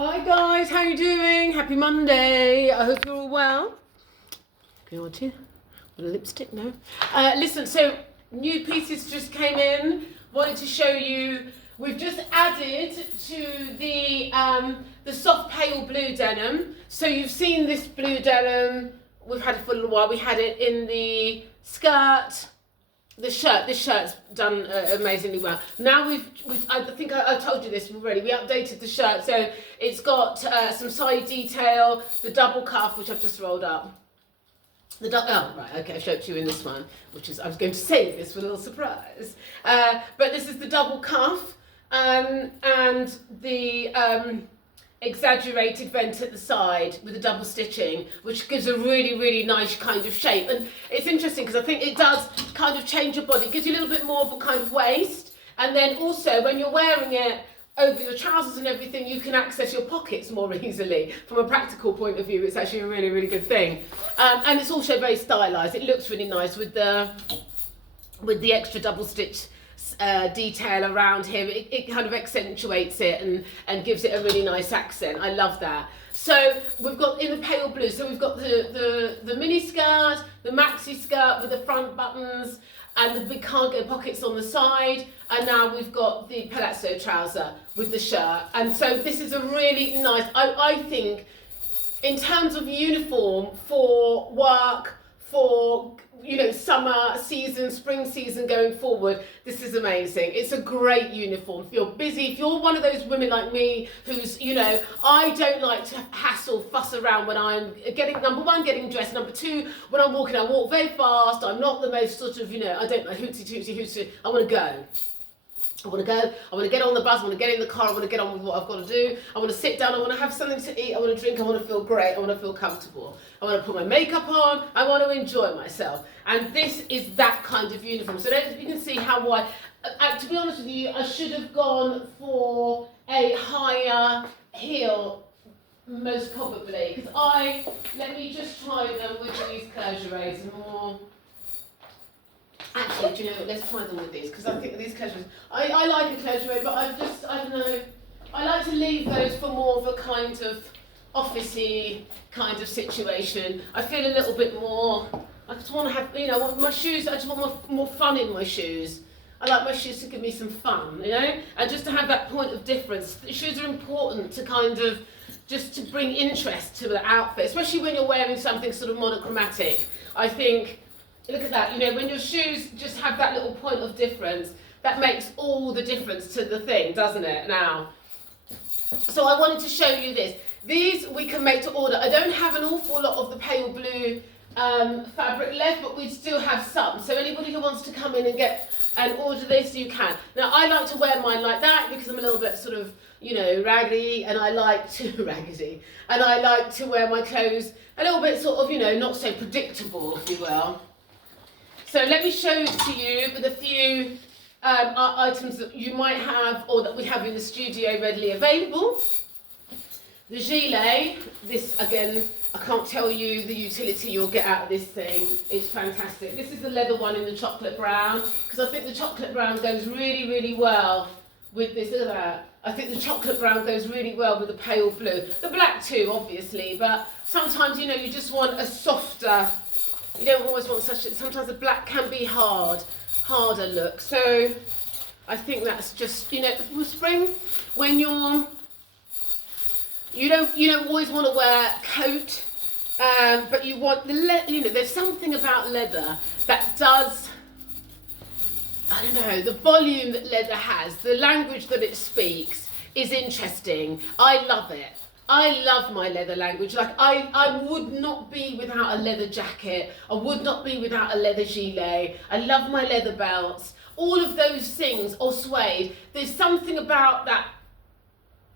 Hi guys, how you doing? Happy Monday. I hope you're all well. Can you want to? With a lipstick? No. Listen, so new pieces just came in. Wanted to show you. We've just added to the soft pale blue denim. So you've seen this blue denim. We've had it for a little while. We had it in the skirt. The shirt, this shirt's done amazingly well. Now I think I told you this already, we updated the shirt, so it's got some side detail, the double cuff, which I've just rolled up. Oh, right, okay, I showed you in this one, which is, I was going to save this for a little surprise. But this is the double cuff, and the exaggerated vent at the side with the double stitching, which gives a really, really nice kind of shape. And it's interesting because I think it does kind of change your body. It gives you a little bit more of a kind of waist. And then also when you're wearing it over your trousers and everything, you can access your pockets more easily. From a practical point of view, it's actually a really, really good thing. And it's also very stylized. It looks really nice with the extra double stitch detail around him. It kind of accentuates it and gives it a really nice accent. I love that. So we've got in the pale blue, so we've got the mini skirt, the maxi skirt with the front buttons and the big cargo pockets on the side, and now we've got the palazzo trouser with the shirt. And so this is a really nice, I think, in terms of uniform for work, for summer season, spring season going forward, this is amazing. It's a great uniform. If you're busy, if you're one of those women like me who's, I don't like to hassle, fuss around when I'm number one, getting dressed, number two, when I'm walking, I walk very fast. I'm not the most sort of, I don't know, hootsy. I want to go. I want to get on the bus, I want to get in the car, I want to get on with what I've got to do, I want to sit down, I want to have something to eat, I want to drink, I want to feel great, I want to feel comfortable, I want to put my makeup on, I want to enjoy myself. And this is that kind of uniform. So you can see how wide, to be honest with you, I should have gone for a higher heel, most probably, because let me just try them with these casuaries more. Actually, do you know what, let's try them with these, because I think these casuals, I like a casual, but I don't know, I like to leave those for more of a kind of officey kind of situation. I feel a little bit more, I just want to have, my shoes, I just want more fun in my shoes. I like my shoes to give me some fun, and just to have that point of difference. The shoes are important to kind of, just to bring interest to the outfit, especially when you're wearing something sort of monochromatic. I think, look at that, when your shoes just have that little point of difference, that makes all the difference to the thing, doesn't it, now? So I wanted to show you this. These we can make to order. I don't have an awful lot of the pale blue fabric left, but we still have some. So anybody who wants to come in and order this, you can. Now, I like to wear mine like that because I'm a little bit sort of, raggedy, and I like to, and I like to wear my clothes a little bit sort of, not so predictable, if you will. So let me show it to you with a few items that you might have or that we have in the studio readily available. The gilet, this again, I can't tell you the utility you'll get out of this thing. It's fantastic. This is the leather one in the chocolate brown, because I think the chocolate brown goes really, really well with this. Look at that. I think the chocolate brown goes really well with the pale blue. The black too, obviously, but sometimes, you just want a softer, you don't always want sometimes the black can be harder look. So I think that's just, for spring, when you don't always want to wear a coat, but you want the there's something about leather that does, I don't know, the volume that leather has, the language that it speaks is interesting. I love it. I love my leather language. Like I would not be without a leather jacket. I would not be without a leather gilet. I love my leather belts. All of those things, or suede. There's something about that.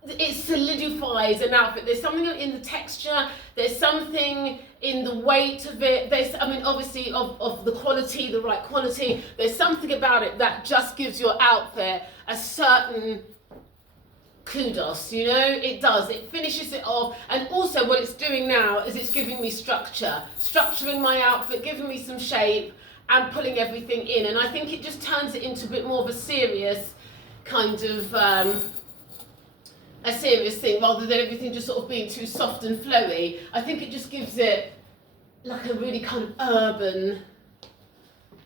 It solidifies an outfit. There's something in the texture. There's something in the weight of it. Obviously of the quality, the right quality. There's something about it that just gives your outfit a certain kudos, it does. It finishes it off, and also what it's doing now is it's giving me structuring my outfit, giving me some shape, and pulling everything in. And I think it just turns it into a bit more of a serious kind of a serious thing rather than everything just sort of being too soft and flowy. I think it just gives it like a really kind of urban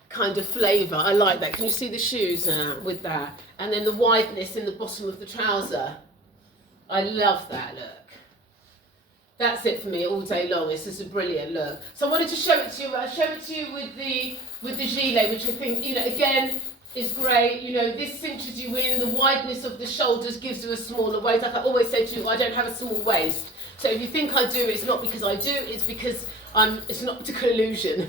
kind of flavour. I like that. Can you see the shoes with that? And then the wideness in the bottom of the trouser. I love that look. That's it for me all day long. It's just a brilliant look. So I wanted to show it to you. I'll show it to you with the gilet, which I think, you know, again, is great. You know, this cinches you in. The wideness of the shoulders gives you a smaller waist. Like I always say to you, I don't have a small waist. So if you think I do, it's not because I do. It's because it's an optical illusion,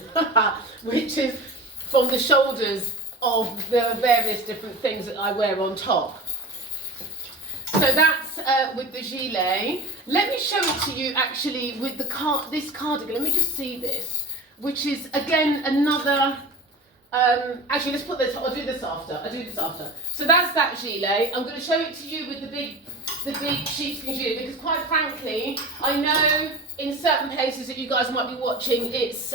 which is from the shoulders of the various different things that I wear on top. So that's with the gilet. Let me show it to you actually with this cardigan. Let me just see this, which is again another. Actually, let's put this. I'll do this after. So that's that gilet. I'm going to show it to you with the big sheepskin gilet because, quite frankly, I know in certain places that you guys might be watching, it's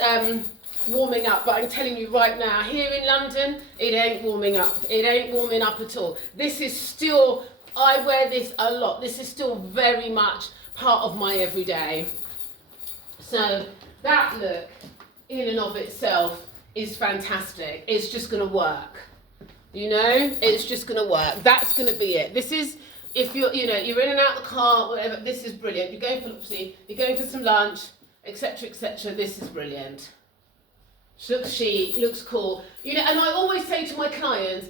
warming up, but I'm telling you right now, here in London, it ain't warming up. It ain't warming up at all. This is still. I wear this a lot. This is still very much part of my everyday. So that look in and of itself is fantastic. It's just going to work. You know, it's just going to work. That's going to be it. This is, if you're, you know, you're in and out of the car, whatever, this is brilliant. You're going for some lunch, etc., etc. This is brilliant. Looks chic, looks cool. You know, and I always say to my clients,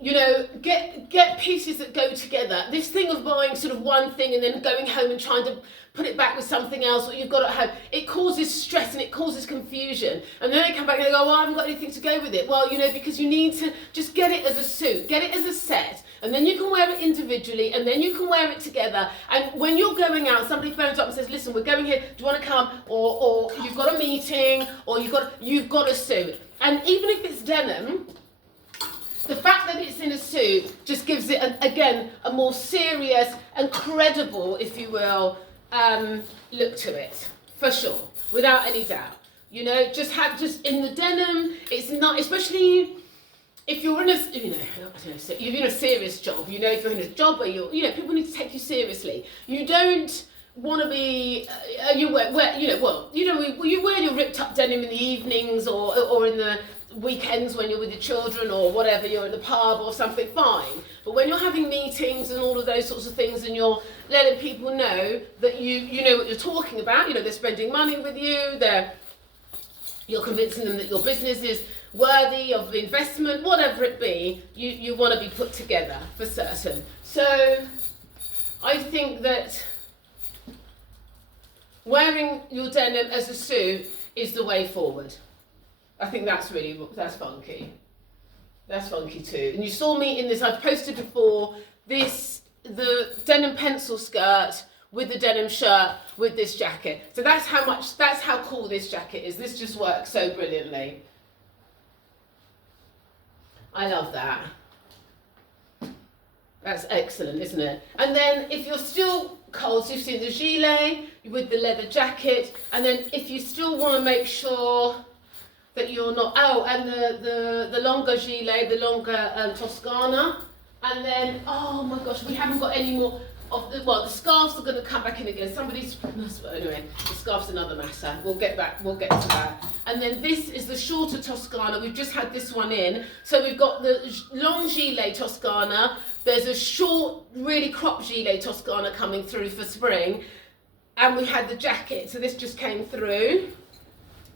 you know, get pieces that go together. This thing of buying sort of one thing and then going home and trying to put it back with something else what you've got at home, it causes stress and it causes confusion. And then they come back and they go, well, I haven't got anything to go with it. Well, you know, because you need to just get it as a suit, get it as a set, and then you can wear it individually, and then you can wear it together. And when you're going out, somebody phones up and says, listen, we're going here, do you want to come? Or you've got a meeting, or you've got a suit. And even if it's denim, the fact that it's in a suit just gives it, again, a more serious and credible, if you will, look to it, for sure, without any doubt. You know, just in the denim, it's not, especially if you're in a, you know, if you're in a serious job, you know, if you're in a job where people need to take you seriously. You don't want to be, you wear your ripped up denim in the evenings or in the weekends when you're with your children or whatever, you're in the pub or something, fine. But when you're having meetings and all of those sorts of things and you're letting people know that you know what you're talking about, you know, they're spending money with you, you're convincing them that your business is worthy of investment, whatever it be, you want to be put together for certain. So I think that wearing your denim as a suit is the way forward. I think that's funky. That's funky too. And you saw me in this, I've posted before, the denim pencil skirt with the denim shirt with this jacket. So that's how cool this jacket is. This just works so brilliantly. I love that. That's excellent, isn't it? And then if you're still cold, so you've seen the gilet with the leather jacket, and then if you still want to make sure that you're not, and the longer gilet, the longer Toscana, and then, oh my gosh, we haven't got any more of the scarves are going to come back in again. Anyway, the scarf's another matter. We'll get to that. And then this is the shorter Toscana. We've just had this one in. So we've got the long gilet Toscana. There's a short, really cropped gilet Toscana coming through for spring. And we had the jacket. So this just came through.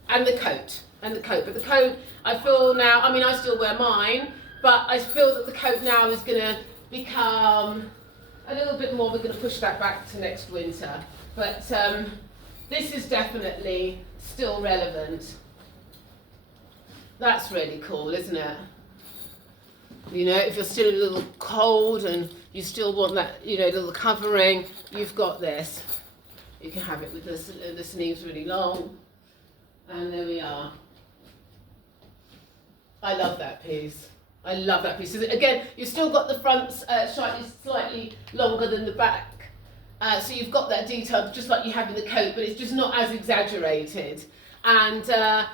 And the coat. But the coat, I feel now, I mean, I still wear mine, but I feel that the coat now is going to become a little bit more. We're going to push that back to next winter. But this is definitely still relevant. That's really cool, isn't it? You know, if you're still a little cold and you still want that, you know, little covering, you've got this. You can have it with the sleeves really long. And there we are. I love that piece. I love that piece. So again, you've still got the fronts slightly longer than the back. So you've got that detail just like you have in the coat, but it's just not as exaggerated. And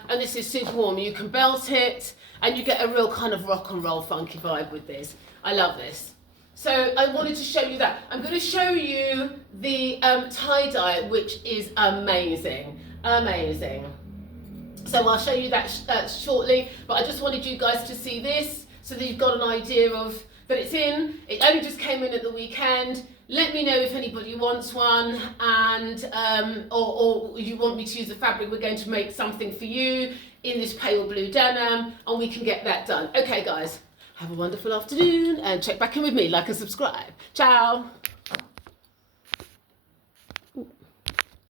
this is super warm. You can belt it, and you get a real kind of rock and roll funky vibe with this. I love this. So I wanted to show you that. I'm going to show you the tie-dye, which is amazing. Amazing. So I'll show you that shortly, but I just wanted you guys to see this so that you've got an idea of that it's in. It only just came in at the weekend. Let me know if anybody wants one, and or you want me to use the fabric. We're going to make something for you in this pale blue denim, and we can get that done. Okay guys, have a wonderful afternoon and check back in with me, like and subscribe. Ciao.